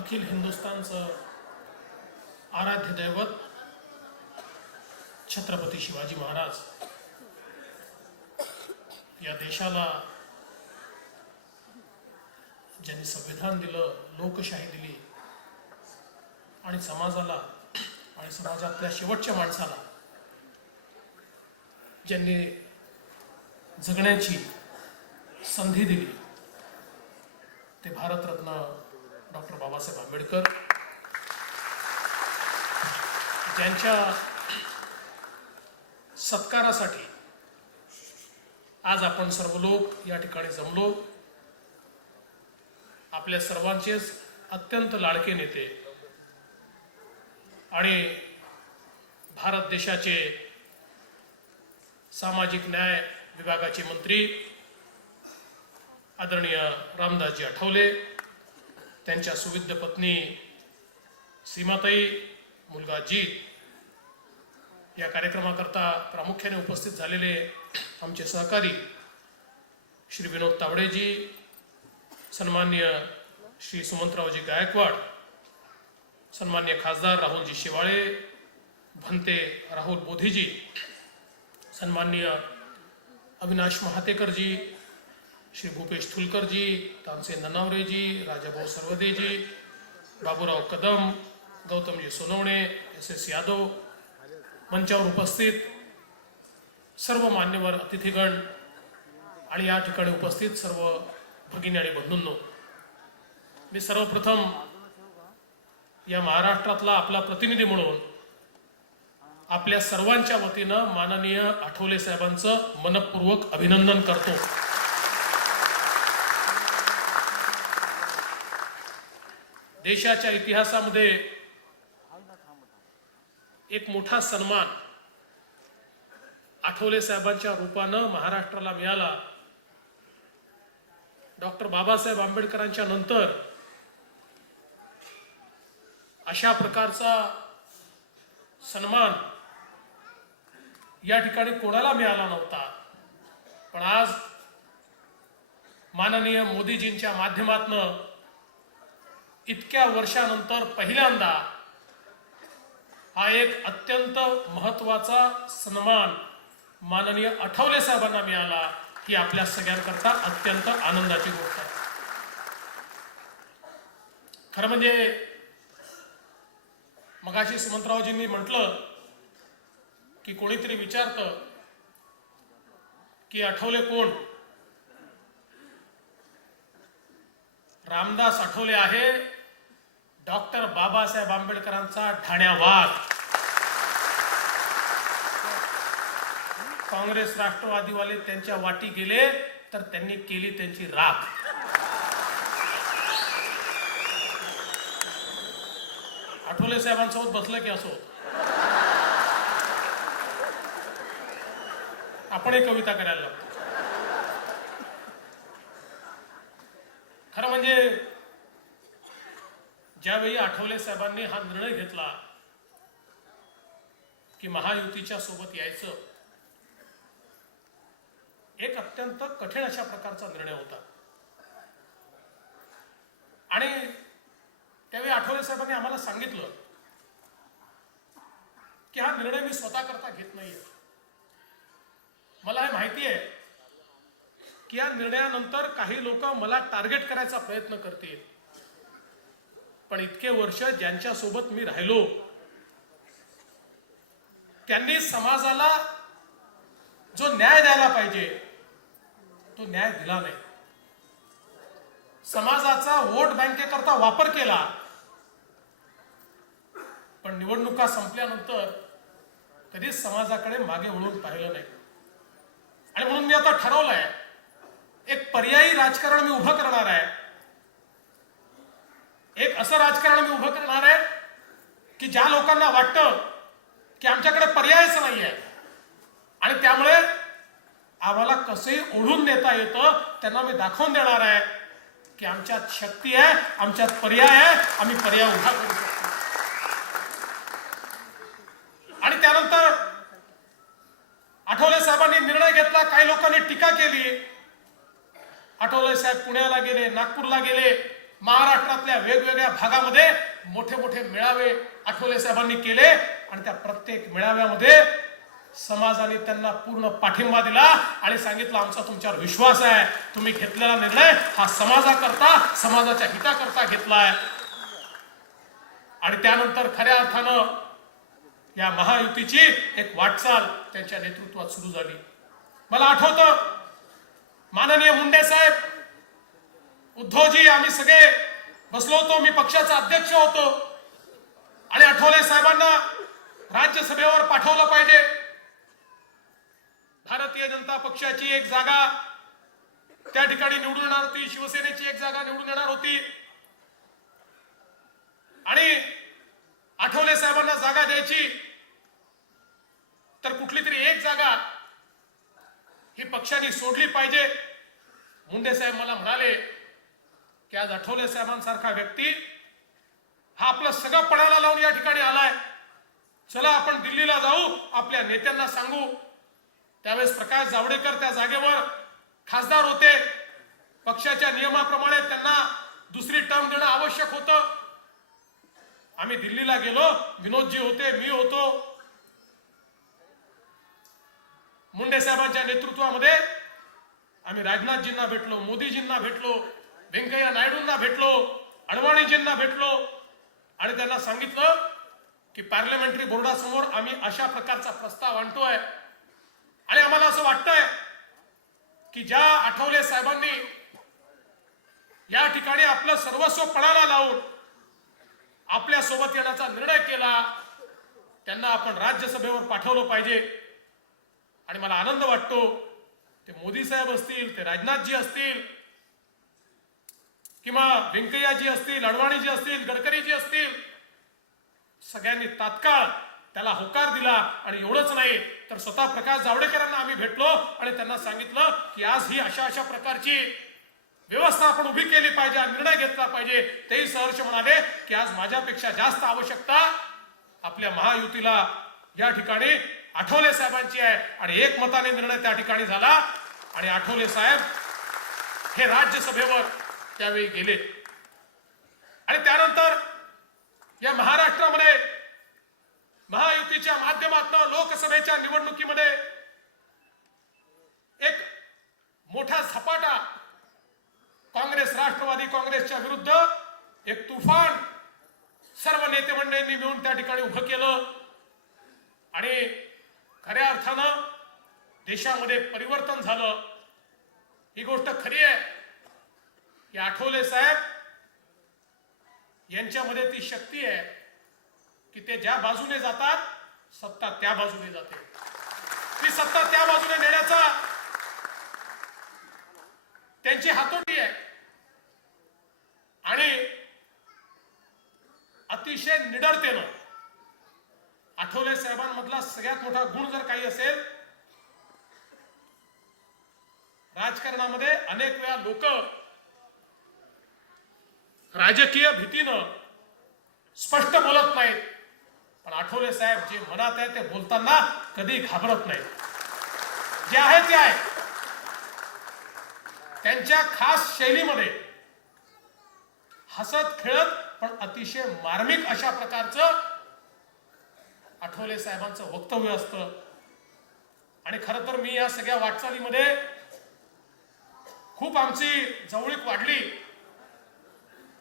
अखिल हिंदुस्थानचं आराध्य दैवत छत्रपती शिवाजी महाराज या देशाला ज्यांनी संविधान दिलं, लोकशाही दिली आणि समाजाला आणि समाजातल्या शेवटच्या माणसाला ज्यांनी जगण्याची संधी दिली ते भारतरत्न डॉक्टर बाबासाहेब आंबेडकर, ज्यांच्या सत्कारासाठी आज आपण सर्व लोक या ठिकाणी जमलो. आपल्या सर्वांचेच अत्यंत लाडके नेते आणि भारत देशाचे सामाजिक न्याय विभागाचे मंत्री आदरणीय रामदासजी आठवले, त्यांच्या सुविद्य पत्नी सीमाताई, मुलगा जीत, या कार्यक्रमाकरता प्रामुख्याने उपस्थित झालेले आमचे सहकारी श्री विनोद तावडेजी, सन्माननीय श्री सुमंतरावजी गायकवाड, सन्माननीय खासदार राहुलजी शेवाळे, भंते राहुल बोधीजी, सन्माननीय अविनाश महातेकरजी, श्री भूपेश थुलकरजी, तानसेन ननावरेजी, राजाभाऊ सर्वदेजी, बाबूराव कदम, गौतमजी सोनवणे, एस यादव, मंचावर उपस्थित सर्व मान्यवर अतिथीगण आणि या ठिकाणी उपस्थित सर्व भगिनी आणि बंधूंनो, मी सर्वप्रथम या महाराष्ट्रातला आपला प्रतिनिधी म्हणून आपल्या सर्वांच्या वतीनं माननीय आठवले साहेबांचं मनपूर्वक अभिनंदन करतो. देशाच्या इतिहासामध्ये एक मोठा सन्मान आठवले साहेबांच्या रूपानं महाराष्ट्राला मिळाला. डॉक्टर बाबासाहेब आंबेडकरांच्या नंतर अशा प्रकारचा सन्मान या ठिकाणी कोणाला मिळाला नव्हता, पण आज माननीय मोदीजींच्या माध्यमातून इतक्या वर्षानंतर पहिल्यांदा हा एक अत्यंत महत्वाचा सन्मान माननीय आठवले साहेबांना मिळाला, ही आपल्या सगळ्यांकरता अत्यंत आनंदाची गोष्ट आहे. खरं म्हणजे मगाशी सुमंतरावजींनी म्हटलं की कोणीतरी विचारतं की आठवले कोण? रामदास आठवले आहे डॉक्टर बाबासाहेब आंबेडकरांचा ठाण्या वाघ. काँग्रेस राष्ट्रवादीवाले त्यांच्या वाटी गेले तर त्यांनी केली त्यांची राख. आठवले साहेबांसोबत बसलं की असो आपण एक कविता करायला लागतो. खरं म्हणजे ज्यावेळी आठवले साहेबांनी हा निर्णय घेतला की महायुतीच्या सोबत यायचं, एक अत्यंत कठीण अशा प्रकारचा निर्णय होता. आणि त्यावेळी आठवले साहेबांनी आम्हाला सांगितलं की हा निर्णय मी स्वतः करता घेत नाहीये. मला हे माहिती आहे की या निर्णयानंतर काही लोक मला टार्गेट करायचा प्रयत्न करतील, पण इतके वर्ष ज्यांच्या सोबत मी राहिलो त्यांनी समाजाला जो न्याय द्यायला पाहिजे तो न्याय दिला नाही. समाजाचा वोट बँकेकरता वापर केला, पण निवडणुका संपल्यानंतर कधीच समाजाकडे मागे वळून पाहिलं नाही. आणि म्हणून मी आता ठरवलंय एक पर्यायी राजकारण मी उभं करणार आहे. एक असं राजकारण मी उभं करणार आहे की ज्या लोकांना वाटतं की आमच्याकडे पर्यायच नाहीये आणि त्यामुळे आम्हाला कसंही ओढून देता येतं, त्यांना मी दाखवून देणार आहे की आमच्यात शक्ती आहे, आमच्यात पर्याय आहे, आम्ही पर्याय उभा करू शकतो. आणि त्यानंतर आठवले साहेबांनी निर्णय घेतला. काही लोकांनी टीका केली. आठवले साहेब पुण्याला गेले, नागपूरला गेले, महाराष्ट्रातल्या वेगवेगळ्या भागामध्ये मोठे मोठे मेळावे आठवले साहेबांनी केले आणि त्या प्रत्येक मेळाव्यामध्ये समाजाने त्यांना पूर्ण पाठिंबा दिला आणि सांगितलं आमचा तुमच्यावर विश्वास आहे, तुम्ही घेतलेला निर्णय हा समाजाकरता समाजाच्या हिताकरता घेतलाय. आणि त्यानंतर खऱ्या अर्थानं या महायुतीची एक वाटचाल त्यांच्या नेतृत्वात सुरू झाली. मला आठवतं माननीय मुंडे साहेब, उद्धवजी, आम्ही सगळे बसलो होतो, मी पक्षाचा अध्यक्ष होतो आणि आठवले साहेबांना राज्यसभेवर पाठवलं पाहिजे. भारतीय जनता पक्षाची एक जागा त्या ठिकाणी निवडून येणार होती, शिवसेनेची एक जागा निवडून येणार होती आणि आठवले साहेबांना जागा द्यायची तर कुठली तरी एक जागा ही पक्षाने सोडली पाहिजे. मुंडे साहेब मला म्हणाले की आज आठवले साहेबांसारखा व्यक्ती हा आपलं सगळं पणाला लावून या ठिकाणी आलाय, चला आपण दिल्लीला जाऊ, आपल्या नेत्यांना सांगू. त्यावेळेस प्रकाश जावडेकर त्या जागेवर खासदार होते, पक्षाच्या नियमाप्रमाणे त्यांना दुसरी टर्म देणं आवश्यक होतं. आम्ही दिल्लीला गेलो, विनोदजी होते, मी होतो. मुंडे साहेबांच्या नेतृत्वामध्ये आम्ही राजनाथजींना भेटलो, मोदीजींना भेटलो, व्यंकय्या नायडूंना भेटलो, अडवाणीजींना भेटलो आणि त्यांना सांगितलं की पार्लमेंटरी बोर्डासमोर आम्ही अशा प्रकारचा प्रस्ताव आणतोय आणि आम्हाला असं वाटतंय की ज्या आठवले साहेबांनी या ठिकाणी आपलं सर्वस्व पणाला लावून आपल्या सोबत येण्याचा निर्णय केला, त्यांना आपण राज्यसभेवर पाठवलं पाहिजे. आणि मला आनंद वाटतो, ते मोदी साहेब असतील, ते राजनाथजी असतील किंवा व्यंकय्याजी असतील, अडवाणीजी असतील, गडकरीजी असतील, सगळ्यांनी तात्काळ त्याला होकार दिला. आणि एवढंच नाही तर स्वतः प्रकाश जावडेकरांना आम्ही भेटलो आणि त्यांना सांगितलं की आज ही अशा अशा प्रकारची व्यवस्था आपण उभी केली पाहिजे, निर्णय घेतला पाहिजे. तेही सहर्ष म्हणाले की आज माझ्यापेक्षा जास्त आवश्यकता आपल्या महायुतीला या ठिकाणी आठवले साहेबांची आहे. आणि एकमताने निर्णय त्या ठिकाणी झाला आणि आठवले साहेब हे राज्यसभेवर त्यावेळी गेले. आणि त्यानंतर या महाराष्ट्रामध्ये महायुतीच्या माध्यमातून लोकसभेच्या निवडणुकीमध्ये एक मोठा झपाटा काँग्रेस राष्ट्रवादी काँग्रेसच्या विरुद्ध एक तुफान सर्व नेते मंडळींनी मिळून त्या ठिकाणी उभं केलं आणि खऱ्या अर्थानं देशामध्ये परिवर्तन झालं. ही गोष्ट खरी आहे की आठवले साहेब यांच्यामध्ये ती शक्ती आहे की ते ज्या बाजूने जातात सत्ता त्या बाजूने जाते. ती सत्ता त्या बाजूने नेण्याचा त्यांची हातोटी आहे. आणि अतिशय निडरतेनं आठवले साहेबांमधला सगळ्यात मोठा गुण जर काही असेल, राजकारणामध्ये अनेक वेळा लोक राजकीय भीतीनं स्पष्ट बोलत नाहीत, पण आठवले साहेब जे मनात आहे ते बोलताना कधी घाबरत नाहीत. जे आहे ते आहे. त्यांच्या खास शैलीमध्ये हसत खेळत पण अतिशय मार्मिक अशा प्रकारचं आठवले साहेबांचं वक्तव्य असतं. आणि खरं तर मी या सगळ्या वाटचालीमध्ये खूप आमची जवळीक वाढली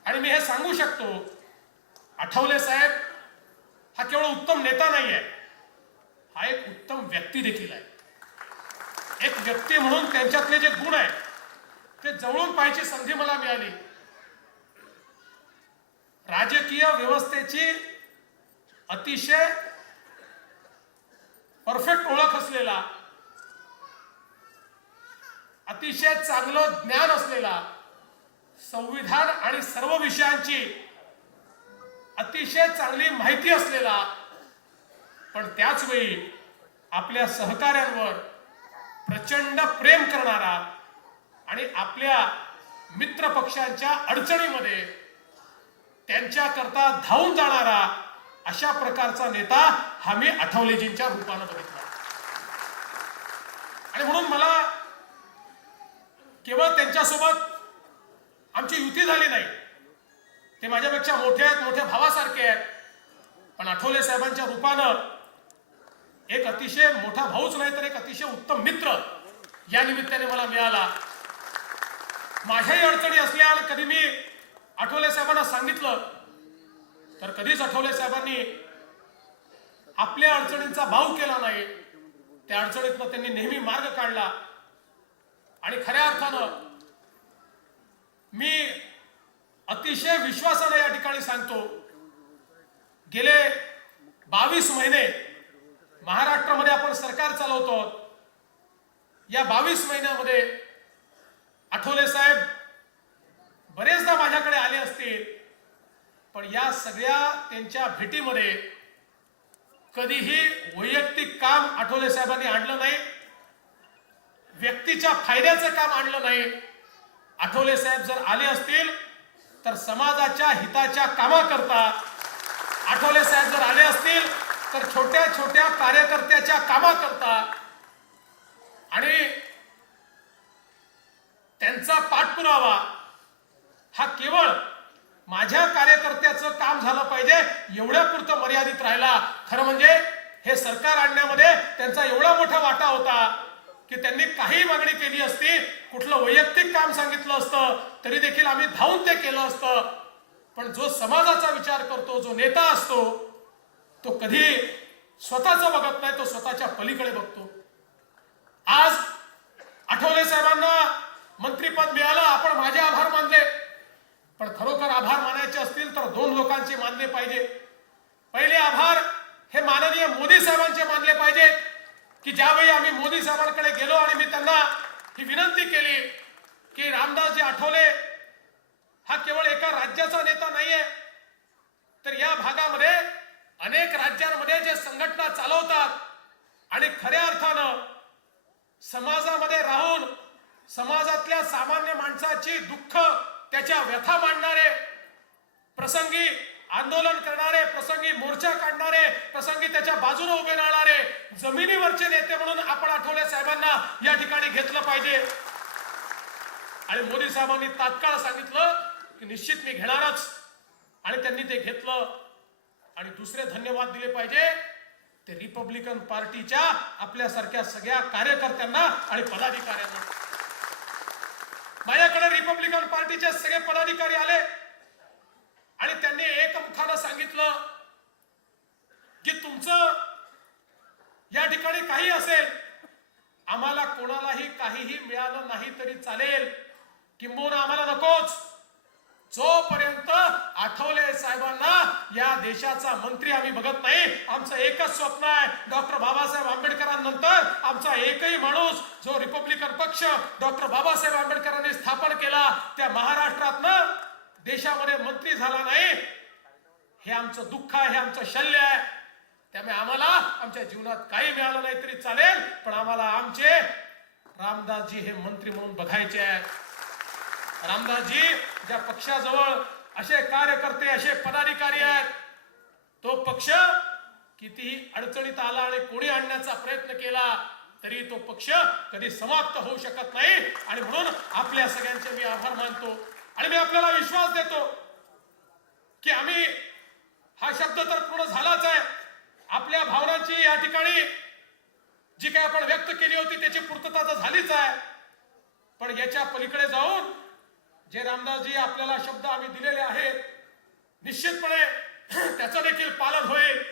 आणि मी हे सांगू शकतो, आठवले साहेब हा केवळ उत्तम नेता नाही आहे, हा एक उत्तम व्यक्ती देखील आहे. एक व्यक्ती म्हणून त्यांच्यातले जे गुण आहेत ते जवळून पाहायची संधी मला मिळाली. राजकीय व्यवस्थेची अतिशय परफेक्ट ओळख असलेला, अतिशय चांगलं ज्ञान असलेला, संविधान आणि सर्व विषयांची अतिशय चांगली माहिती असलेला, पण त्याच वेळी आपल्या सहकाऱ्यांवर प्रचंड प्रेम करणारा आणि आपल्या मित्र पक्षांच्या अडचणीमध्ये त्यांच्याकरता धावून जाणारा अशा प्रकारचा नेता हा मी आठवलेजींच्या रूपानं बघितला. आणि म्हणून मला केवळ त्यांच्यासोबत आमची युती झाली नाही, ते माझ्यापेक्षा मोठे आहेत, मोठ्या भावासारखे आहेत, पण आठवले साहेबांच्या रूपानं एक अतिशय मोठा भाऊच नाही तर एक अतिशय उत्तम मित्र या निमित्ताने मला मिळाला. माझ्याही अडचणी असल्या आणि कधी मी आठवले साहेबांना सांगितलं तर कधीच आठवले साहेबांनी आपल्या अडचणींचा भाव केला नाही. त्या अडचणीतनं त्यांनी नेहमी मार्ग काढला आणि खऱ्या अर्थानं मी अतिशय विश्वासाने या ठिकाणी सांगतो, गेले 22 महिने महाराष्ट्रामध्ये आपण सरकार चालवतो. या 22 महिन्यामध्ये आठवले साहेब बरेचदा माझ्याकडे आले असतील, पण या सगळ्या त्यांच्या भेटीमध्ये कधीही वैयक्तिक काम आठवले साहेबांनी आणलं नाही, व्यक्तीच्या फायद्याचं काम आणलं नाही. आठवले साहेब जर आले असतील तर समाजाच्या हिताच्या कामाकरता, आठवले साहेब जर आले असतील तर छोट्या छोट्या कार्यकर्त्याच्या कामाकरता, आणि त्यांचा पाठपुरावा हा केवळ माझ्या कार्यकर्त्याचं काम झालं पाहिजे एवढ्यापुरतं मर्यादित राहिला. खरं म्हणजे हे सरकार आणण्यामध्ये त्यांचा एवढा मोठा वाटा होता की त्यांनी काही मागणी केली असती, कुठलं वैयक्तिक काम सांगितलं असतं तरी देखील आम्ही धावून ते केलं असतं. पण जो समाजाचा विचार करतो, जो नेता असतो, तो कधी स्वतःचं बघत नाही, तो स्वतःच्या पलीकडे बघतो. आज आठवले साहेबांना मंत्रीपद मिळालं, आपण माझे आभार मानले, पण खरोखर आभार मानायचे असतील तर 2 लोकांचे मानले पाहिजे. पहिले आभार हे माननीय मोदी साहेबांचे मानले पाहिजेत की ज्यावेळी आम्ही मोदी साहेबांकडे गेलो आणि मी त्यांना ही विनंती केली की रामदासजी आठवले हा केवळ एका राज्याचा नेता नाहीये, तर या भागामध्ये अनेक राज्यांमध्ये जे संघटना चालवतात आणि खऱ्या अर्थानं समाजामध्ये राहून समाजातल्या सामान्य माणसाची दुःख, त्याच्या व्यथा मांडणारे, प्रसंगी आंदोलन करणारे, प्रसंगी मोर्चा काढणारे, प्रसंगी त्याच्या बाजूने उभे राहणारे जमिनीवरचे नेते म्हणून आपण आठवले साहेबांना या ठिकाणी घेतलं पाहिजे. आणि मोदी साहेबांनी तात्काळ सांगितलं की निश्चित मी घेणारच, आणि त्यांनी ते घेतलं. आणि दुसरे धन्यवाद दिले पाहिजे ते रिपब्लिकन पार्टीच्या आपल्यासारख्या सगळ्या कार्यकर्त्यांना आणि पदाधिकाऱ्यांना. माझ्याकडे रिपब्लिकन पार्टीचे सगळे पदाधिकारी आले आणि त्यांनी एकमुखानं सांगितलं की तुमचं या ठिकाणी काही असेल, आम्हाला कोणालाही काहीही मिळालं नाही तरी चालेल, किंबहुना आम्हाला नकोच, जोपर्यंत आठवले साहेबांना या देशाचा मंत्री आम्ही बघत नाही. आमचं एकच स्वप्न आहे, डॉक्टर बाबासाहेब आंबेडकरांनंतर आमचा एकही माणूस जो रिपब्लिकन पक्ष डॉक्टर बाबासाहेब आंबेडकरांनी स्थापन केला त्या महाराष्ट्रातनं देशामध्ये मंत्री झाला नाही, हे आमचं दुःख आहे, हे आमचं शल्य आहे. त्यामुळे आम्हाला आमच्या जीवनात काही मिळालं नाही तरी चालेल, पण आम्हाला आमचे रामदासजी हे मंत्री म्हणून बघायचे आहेत. रामदासजी ज्या पक्षाजवळ असे कार्यकर्ते, असे पदाधिकारी आहेत, तो पक्ष कितीही अडचणीत आला आणि कोणी आणण्याचा प्रयत्न केला तरी तो पक्ष कधी समाप्त होऊ शकत नाही. आणि म्हणून आपल्या सगळ्यांचे मी आभार मानतो आणि मी आपल्याला विश्वास देतो की आम्ही, हा शब्द तर पूर्ण झालाच आहे, आपल्या भावनांची या ठिकाणी जी काय आपण व्यक्त केली होती त्याची पूर्तता तर झालीच आहे, पण याच्या पलीकडे जाऊन जे रामदासजी आपल्याला शब्द आम्ही दिलेले आहेत निश्चितपणे त्याचं देखील पालन होईल.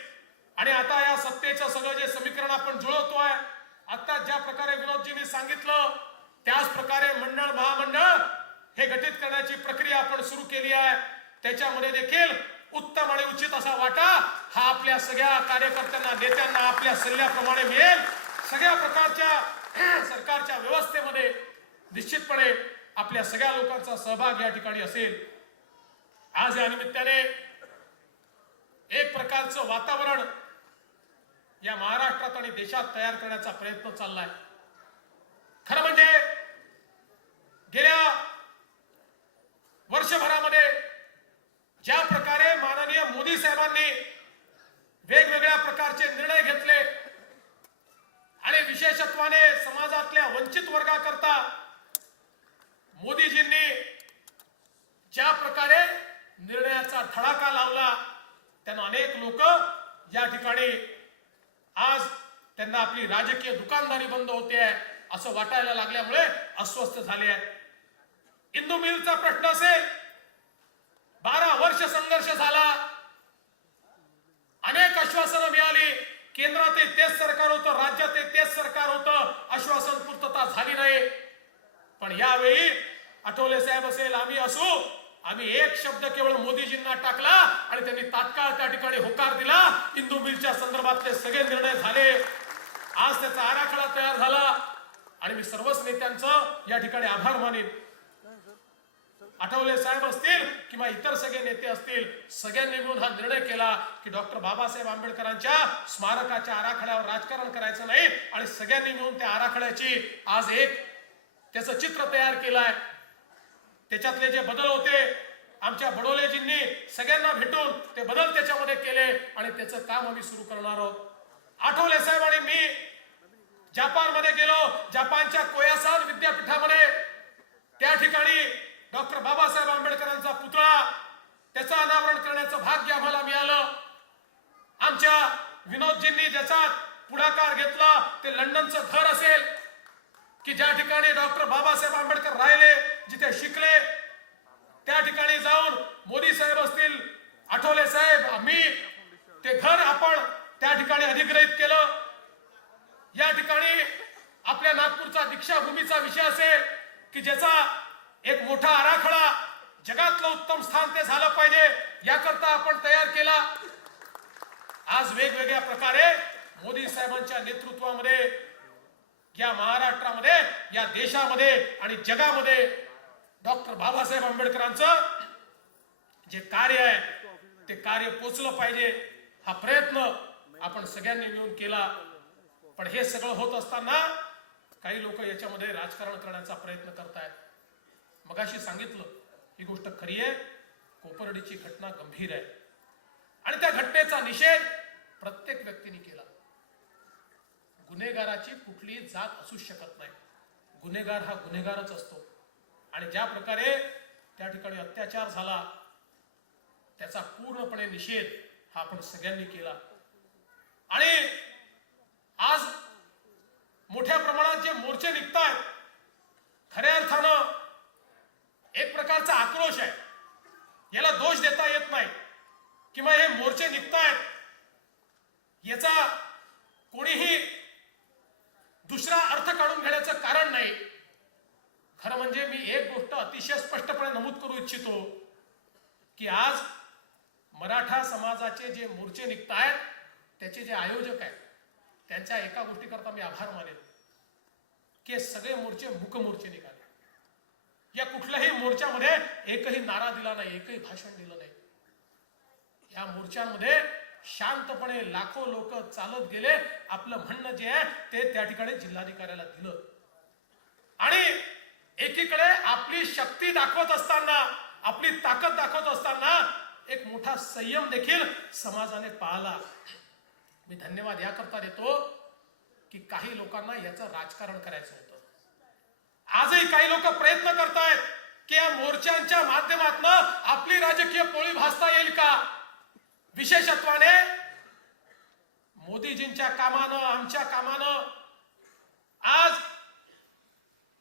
आणि आता या सत्तेचं सगळं जे समीकरण आपण जुळवतोय, आता ज्या प्रकारे विनोदजींनी सांगितलं त्याच प्रकारे मंडळ, महामंडळ हे गठीत करण्याची प्रक्रिया आपण सुरू केली आहे. त्याच्यामध्ये देखील उत्तम आणि उचित असा वाटा हा आपल्या सगळ्या कार्यकर्त्यांना, नेत्यांना आपल्या सल्ल्याप्रमाणे मिळेल. सगळ्या प्रकारच्या सरकारच्या व्यवस्थेमध्ये निश्चितपणे आपल्या सगळ्या लोकांचा सहभाग या ठिकाणी असेल. आज या निमित्ताने एक प्रकारचं वातावरण या महाराष्ट्रात आणि देशात तयार करण्याचा प्रयत्न चाललाय. खरं म्हणजे गेल्या वर्षभरामध्ये ज्या प्रकारे माननीय मोदी साहेबांनी वेगवेगळ्या प्रकारचे निर्णय घेतले आणि विशेषत्वाने समाजातल्या वंचित वर्गाकरता मोदीजींनी ज्या प्रकारे निर्णयाचा धडाका लावला, त्यांना अनेक लोक या ठिकाणी आज त्यांना आपली राजकीय दुकानदारी बंद होते असं वाटायला लागल्यामुळे अस्वस्थ झाले आहेत. इंदू मिलचा प्रश्न असेल, 12 वर्ष संघर्ष झाला, अनेक आश्वासनं मिळाली, केंद्रात तेच सरकार होतं, राज्यात तेच सरकार होतं, आश्वासन पूर्तता झाली नाही. पण यावेळी आठवले साहेब असेल, आम्ही असू, आम्ही एक शब्द केवळ मोदीजींना टाकला आणि त्यांनी तात्काळ त्या ठिकाणी होकार दिला. इंदू मिलच्या संदर्भातले सगळे निर्णय झाले. आज त्याचा आराखडा तयार झाला आणि मी सर्वच नेत्यांचं या ठिकाणी आभार मानेन. आठवले साहेब असतील किंवा इतर सगळे नेते असतील, सगळ्यांनी मिळून हा निर्णय केला की डॉक्टर बाबासाहेब आंबेडकरांच्या स्मारकाच्या आराखड्यावर राजकारण करायचं नाही आणि सगळ्यांनी मिळून त्या आराखड्याची आज एक त्याचं चित्र तयार केलंय. त्याच्यातले जे बदल होते, आमच्या बडोलेजींनी सगळ्यांना भेटून ते बदल त्याच्यामध्ये केले आणि त्याचं काम आम्ही सुरू करणार आहोत. आठवले साहेब आणि मी जपानमध्ये गेलो, जपानच्या कोयासान विद्यापीठामध्ये त्या ठिकाणी डॉक्टर बाबासाहेब आंबेडकरांचा पुतळा त्याचं अनावरण करण्याचं भाग्य आम्हाला मिळालं. आमच्या विनोदजींनी ज्याचा पुढाकार घेतला ते लंडनचं घर असेल की ज्या ठिकाणी डॉक्टर बाबासाहेब आंबेडकर राहिले, जिथे शिकले, त्या ठिकाणी जाऊन मोदी साहेब असतील, आठवले साहेब, आम्ही ते घर आपण त्या ठिकाणी अधिग्रहित केलं. या ठिकाणी आपल्या नागपूरचा दीक्षाभूमीचा विषय असेल की ज्याचा एक मोठा आराखडा, जगातलं उत्तम स्थान ते झालं पाहिजे, याकरता आपण तयार केला. आज वेगवेगळ्या प्रकारे मोदी साहेबांच्या नेतृत्वामध्ये या महाराष्ट्रामध्ये, या देशामध्ये आणि जगामध्ये डॉक्टर बाबासाहेब आंबेडकरांचं जे कार्य आहे ते कार्य पोचलं पाहिजे, हा प्रयत्न आपण सगळ्यांनी मिळून केला. पण हे सगळं होत असताना काही लोक याच्यामध्ये राजकारण करण्याचा प्रयत्न करतायत. मगाशी सांगितलं, ही गोष्ट खरी आहे, कोपर्डीची घटना गंभीर आहे आणि त्या घटनेचा निषेध प्रत्येक व्यक्तीने केला. गुन्हेगाराची कुठलीही जात असू शकत नाही, गुन्हेगार हा गुन्हेगारच असतो आणि ज्या प्रकारे त्या ठिकाणी अत्याचार झाला त्याचा पूर्णपणे निषेध हा आपण सगळ्यांनी केला. आणि आज मोठ्या प्रमाणात जे मोर्चे निघतायत, खऱ्या अर्थानं एक प्रकारचा आक्रोश आहे, याला दोष देता येत नाही. किंवा हे मोर्चे निघतायत याचा कोणीही दुसरा अर्थ काढून घेण्याचं कारण नाही. खरं म्हणजे मी एक गोष्ट अतिशय स्पष्टपणे नमूद करू इच्छितो की आज मराठा समाजाचे जे मोर्चे निघतायत त्याचे जे आयोजक आहेत त्यांच्या एका गोष्टीकरता मी आभार मानेन की सगळे मोर्चे मूक मोर्चे निघाले. या कुठल्याही मोर्चामध्ये एकही नारा दिला नाही, एकही भाषण दिलं नाही. या मोर्चांमध्ये शांतपणे लाखो लोक चालत गेले, आपलं म्हणणं जे आहे ते त्या ठिकाणी जिल्हाधिकाऱ्याला दिलं. आणि एकीकडे आपली शक्ती दाखवत असताना, आपली ताकद दाखवत असताना एक मोठा संयम देखील समाजाने पाळला. मी धन्यवाद याकरता देतो की काही लोकांना याचं राजकारण करायचं होतं. आजही काही लोक प्रयत्न करतायत की या मोर्चांच्या माध्यमातून आपली राजकीय पोळी भासता येईल का. विशेषत्वाने मोदीजींच्या कामानं, आमच्या कामानं आज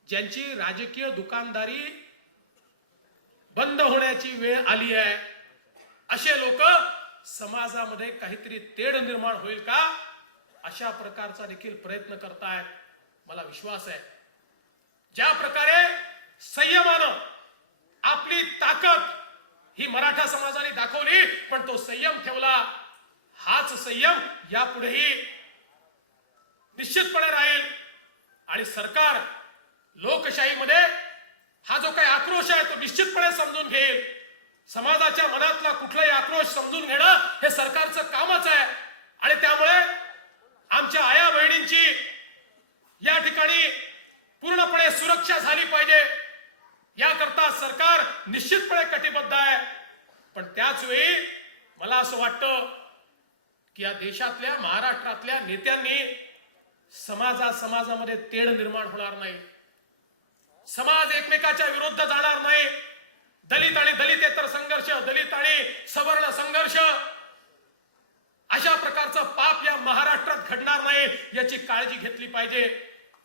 ज्यांची राजकीय दुकानदारी बंद होण्याची वेळ आली आहे, असे लोक समाजामध्ये काहीतरी तेढ निर्माण होईल का, अशा प्रकारचा देखील प्रयत्न करतायत. मला विश्वास आहे ज्या प्रकारे संयमानं आपली ताकद ही मराठा समाजाने दाखवली, पण तो संयम ठेवला, हाच संयम यापुढेही निश्चितपणे राहील. आणि सरकार लोकशाहीमध्ये हा जो काही आक्रोश आहे तो निश्चितपणे समजून घेईल. समाजाच्या मनातला कुठलाही आक्रोश समजून घेणं हे सरकारचं कामच आहे. आणि त्यामुळे आमच्या आया बहिणींची या ठिकाणी पूर्णपणे सुरक्षा झाली पाहिजे, याकरता सरकार निश्चितपणे कटिबद्ध आहे. पण त्याच वेळी मला असं वाटतं की या देशातल्या, महाराष्ट्रातल्या नेत्यांनी समाजामध्ये तेढ निर्माण होणार नाही, समाज एकमेकाच्या विरुद्ध जाणार नाही, दलित आणि दलितेतर संघर्ष, दलित आणि सवर्ण संघर्ष, अशा प्रकारचं पाप या महाराष्ट्रात घडणार नाही याची काळजी घेतली पाहिजे.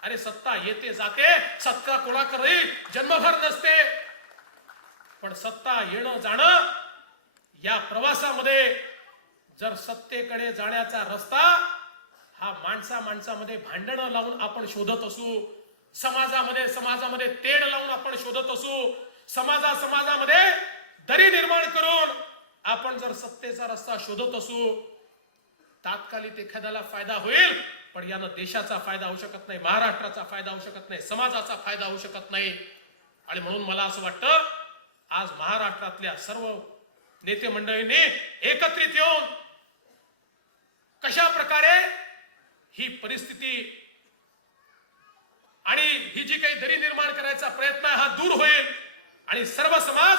अरे सत्ता येते जाते, सत्ता कोणाकडे जन्मभर नसते, पण सत्ता येणं जाणं या प्रवासामध्ये जर सत्तेकडे जाण्याचा रस्ता हा माणसामध्ये भांडणं लावून आपण शोधत असू, समाजामध्ये तेढ लावून आपण शोधत असू, समाजामध्ये दरी निर्माण करून आपण जर सत्तेचा रस्ता शोधत असू, तात्कालिक एखाद्याला फायदा होईल, पण यानं देशाचा फायदा होऊ शकत नाही, महाराष्ट्राचा फायदा होऊ शकत नाही, समाजाचा फायदा होऊ शकत नाही. आणि म्हणून मला असं वाटतं आज महाराष्ट्रातल्या सर्व नेते मंडळींनी एकत्रित येऊन कशा प्रकारे ही परिस्थिती आणि ही जी काही दरी निर्माण करायचा प्रयत्न हा दूर होईल आणि सर्व समाज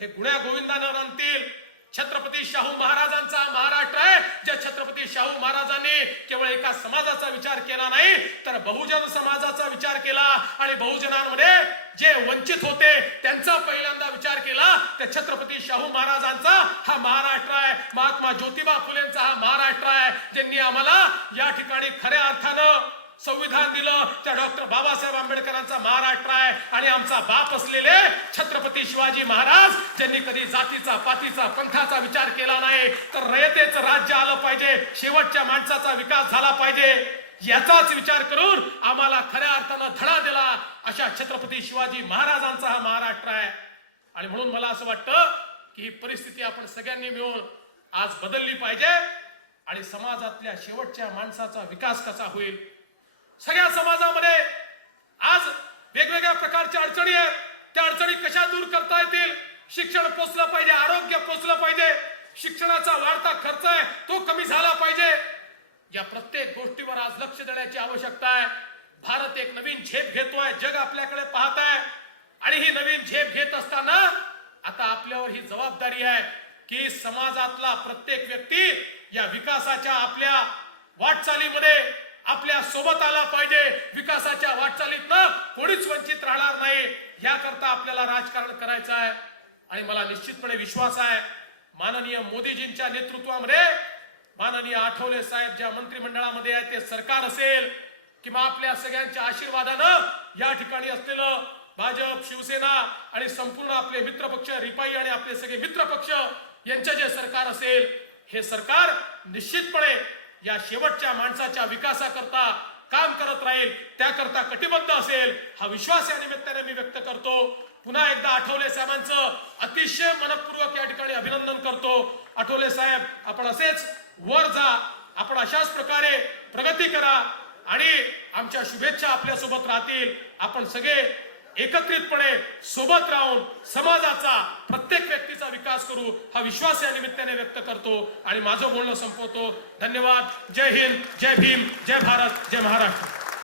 हे गुण्या गोविंदानं राहतील. छत्रपती शाहू महाराजांचा महाराष्ट्र आहे, ज्या छत्रपती शाहू महाराजांनी केवळ एका समाजाचा विचार केला नाही तर बहुजन समाजाचा विचार केला आणि बहुजनांमध्ये जे वंचित होते त्यांचा पहिल्यांदा विचार केला. त्या छत्रपती शाहू महाराजांचा हा महाराष्ट्र आहे, महात्मा ज्योतिबा फुलेंचा हा महाराष्ट्र आहे, ज्यांनी आम्हाला या ठिकाणी खऱ्या अर्थानं संविधान दिलं. त्या डॉक्टर बाबासाहेब आंबेडकरांचा महाराष्ट्र आहे आणि आमचा बाप असलेले छत्रपती शिवाजी महाराज ज्यांनी कधी जातीचा, पातीचा, पंथाचा विचार केला नाही, तर रयतेचं राज्य आलं पाहिजे, शेवटच्या माणसाचा विकास झाला पाहिजे याचाच विचार करून आम्हाला खऱ्या अर्थानं धडा दिला. अशा छत्रपती शिवाजी महाराजांचा हा महाराष्ट्र आहे. आणि म्हणून मला असं वाटतं की ही परिस्थिती आपण सगळ्यांनी मिळून आज बदलली पाहिजे आणि समाजातल्या शेवटच्या माणसाचा विकास कसा होईल. सगळ्या समाजामध्ये आज वेगवेगळ्या प्रकारच्या अडचणी आहेत, त्या अडचणी कशा दूर करता येतील. शिक्षण पोचलं पाहिजे, आरोग्य पोचलं पाहिजे, शिक्षणाचा वाढता खर्च आहे तो कमी झाला पाहिजे. या प्रत्येक गोष्टीवर आज लक्ष देण्याची आवश्यकता आहे. भारत एक नवीन झेप घेतोय, जग आपल्याकडे पाहत आहे आणि ही नवीन झेप घेत असताना आता आपल्यावर ही जबाबदारी आहे की समाजातला प्रत्येक व्यक्ती या विकासाच्या आपल्या वाटचालीमध्ये आपल्या सोबत आला पाहिजे. विकासाच्या वाटचालीतनं कोणीच वंचित राहणार नाही याकरता आपल्याला राजकारण करायचं आहे. आणि मला निश्चितपणे विश्वास आहे माननीय मोदीजींच्या नेतृत्वामध्ये, माननीय आठवले साहेब ज्या मंत्रिमंडळामध्ये आहे ते सरकार असेल किंवा आपल्या सगळ्यांच्या आशीर्वादानं या ठिकाणी असलेलं भाजप, शिवसेना आणि संपूर्ण आपले मित्रपक्ष रिपाई आणि आपले सगळे मित्रपक्ष यांचे जे सरकार असेल, हे सरकार निश्चितपणे या शेवटच्या माणसाच्या विकासाकरता काम करत राहील, त्याकरता कटिबद्ध असेल हा विश्वास या निमित्ताने मी व्यक्त करतो. पुन्हा एकदा आठवले साहेबांचं अतिशय मनपूर्वक या ठिकाणी अभिनंदन करतो. आठवले साहेब, आपण असेच वर जा, आपण अशाच प्रकारे प्रगती करा आणि आमच्या शुभेच्छा आपल्या सोबत राहतील. आपण सगळे एकत्रितपणे सोबत राहून समाजाचा, प्रत्येक व्यक्तीचा विकास करू हा विश्वास या निमित्ताने व्यक्त करतो आणि माझं बोलणं संपवतो. धन्यवाद. जय हिंद, जय भीम, जय भारत, जय महाराष्ट्र.